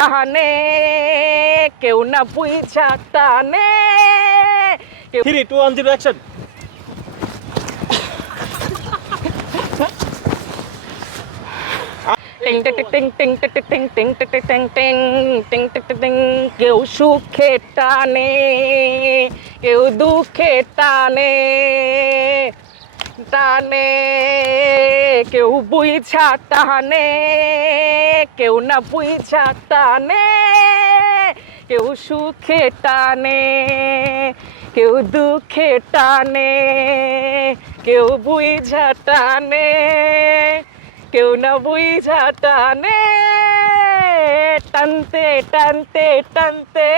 টানে কেউ না বুঝা টানে three two one zero action কেউ সুখে টানে কেউ দুঃখে টানে টানে কেউ বুঝা টানে, কেউ না বুঝা টানে, কেউ সুখে টানে, কেউ দুঃখে টানে, কেউ বুঝা টানে, কেউ না বুঝা টানে। টানতে টানতে টানতে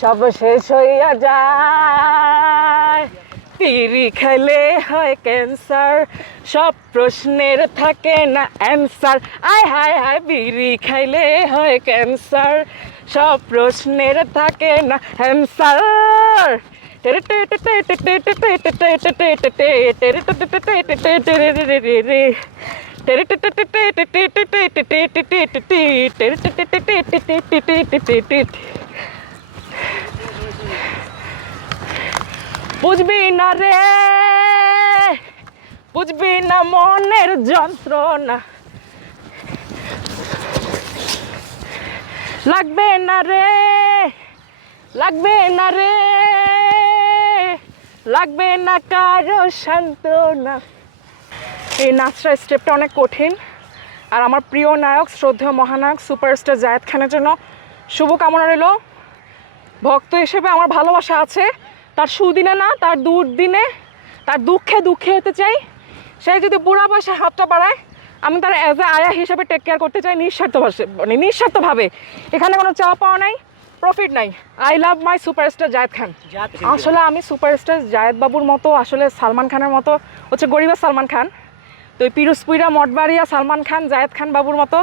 সব শেষ হইয়া যায়। তিরি খেলে হয় ক্যান্সার সব প্রশ্নের থাকে না অ্যান্সার আয় হায় হায় বিড়ি খাইলে হয় ক্যান্সার সব প্রশ্নের থাকে না অ্যান্সার বুঝবি না রে, বুঝবি না মনের যন্ত্রণা। লাগবে না রে, লাগবে না রে, লাগবে না কারও সান্ত্বনা। এই নাচটা স্টেপটা অনেক কঠিন, আর আমার প্রিয় নায়ক, শ্রদ্ধেয় মহানায়ক, সুপারস্টার জায়েদ খানের জন্য শুভকামনা রইল। ভক্ত হিসেবে আমার ভালোবাসা আছে তার সুদিনে না তার দুর্দিনে তার দুঃখে দুঃখে হতে চাই। সে যদি বুড়া বয়সে হাতটা বাড়ায় আমি তার অ্যাজ এ আয়া হিসেবে টেক কেয়ার করতে চাই নিঃস্বার্থ মানে নিঃস্বার্থভাবে। এখানে কোনো চাওয়া পাওয়া নাই প্রফিট নাই। I love my superstar Zayed Khan. আসলে আমি সুপারস্টার জায়েদ বাবুর মতো আসলে সালমান খানের মতো হচ্ছে গরিবের সালমান খান। তো ওই পিরোজপুরা মঠবাড়িয়া সালমান খান জায়েদ খান বাবুর মতো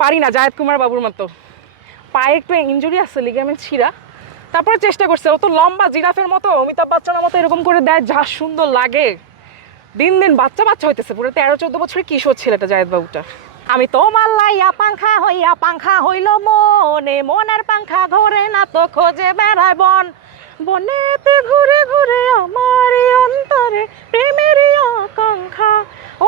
পারি না জায়েদ কুমার বাবুর মতো। পায়ে একটু ইঞ্জুরি আছে লিগামেন্ট ছিঁড়া। তারপরে চেষ্টা করছে, ও তো লম্বা জিরাফের মতো, অমিতাভ বচ্চনের মতো এরকম করে দেয়, যা সুন্দর লাগে। দিন দিন বাচ্চা বাচ্চা হইতেছে, পুরো তেরো চোদ্দ বছরের কিশোর ছেলেটা জায়েদ বাবুটা। আমি তোমার লাইয়া পাংখা হইয়া পাংখা হইল মনে, মনের পাংখা ঘরে না তো খোঁজে বেড়ায় বন। বনেতে ঘুরে ঘুরে আমার অন্তরে প্রেমের আকাঙ্ক্ষা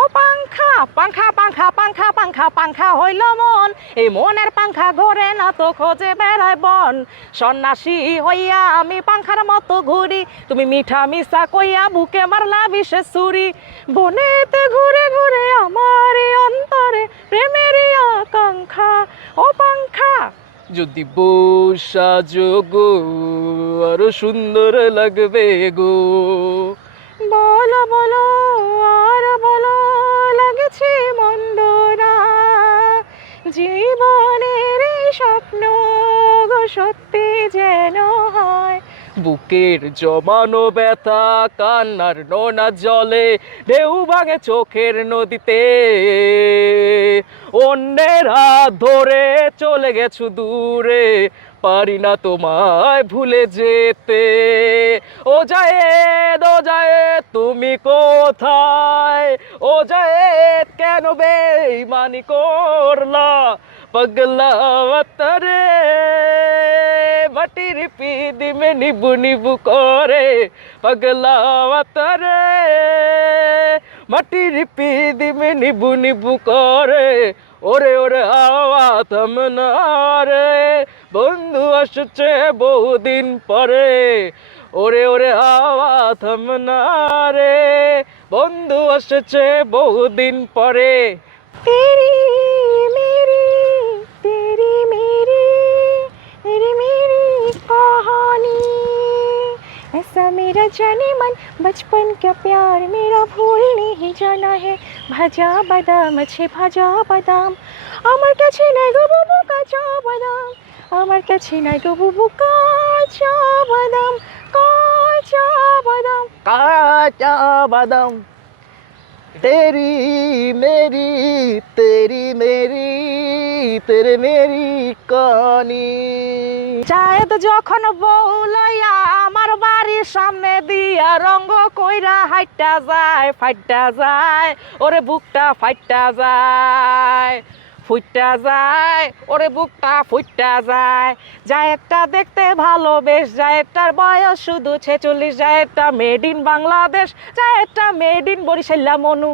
পাংখা পাংখা পাংখা পাংখা পাংখা পাংখা হইল মন। এই মনের পাংখা ঘরে না তো খোঁজে বেড়ায় বন। সন্ন্যাসী হইয়া আমি পাংখার মতো ঘুরি। তুমি মিঠা মিশা কইয়া বুকে মারলা বিশেষ ছুরি। বনেতে ঘুরে ঘুরে আমার অন্তরে প্রেমের আকাঙ্ক্ষা। ও পাংখা! যদি বসা যোগো আরও সুন্দর লাগবে গো। বলো বলো। লাগছে মন্দ না জীবনের স্বপ্ন গো সত্যি যেন হয়। বুকের জমানো ব্যথা, কান্নার নোনা জলে, ঢেউ ভাঙে চোখের নদীতে। অন্যের হাত ধরে চলে গেছো দূরে, পারি না তোমায় ভুলে যেতে। ও জায়েদ ও জায়েদ, তুমি কোথায়? ও জায়েদ, কেন বেইমানি করলা? পগলা তরে মাটির পিদিমে নিবু নিবু করে। পগলা তরে মাটির পিদিমে নিবু নিবু করে। ওরে ওরে হাওয়া থামনা রে, বন্ধু আসছে বহুদিন পরে। ওরে ওরে হাওয়া থামনা রে বন্ধু আসছে বহুদিন পরে তেরি মেরি তেরি মেরি तेरी मेरी कहानी ऐसा मेरा जाने मन बचपन का प्यार मेरा भूल नहीं जाना है ভাজা বাদাম আছে ভাজা বাদাম আমার কাছে নাই গো বুবু কাঁচা বাদাম আমার কাছে নাই গো বুবু কাঁচা বাদাম কাঁচা বাদাম কাঁচা বাদাম। তেরি মেরি তেরি মেরি, তেরে মেরি কনি। চায়েদ যখন বৌলাইয়া আমার বাড়ির সামনে দিয়া রঙ্গ কইরা হাইটা যায় ফাইটা যায়, ওরে বুকটা ফাইটা যায়। ফুইটা যায়, ওরে বুকটা ফুটটা যায়। জায়েরটা দেখতে ভালো বেশ জায়েরটার বয়স শুধু ছেচল্লিশ জায়েরটা মেড ইন বাংলাদেশ জায়েরটা মেড ইন বরিশাল্লা মনু।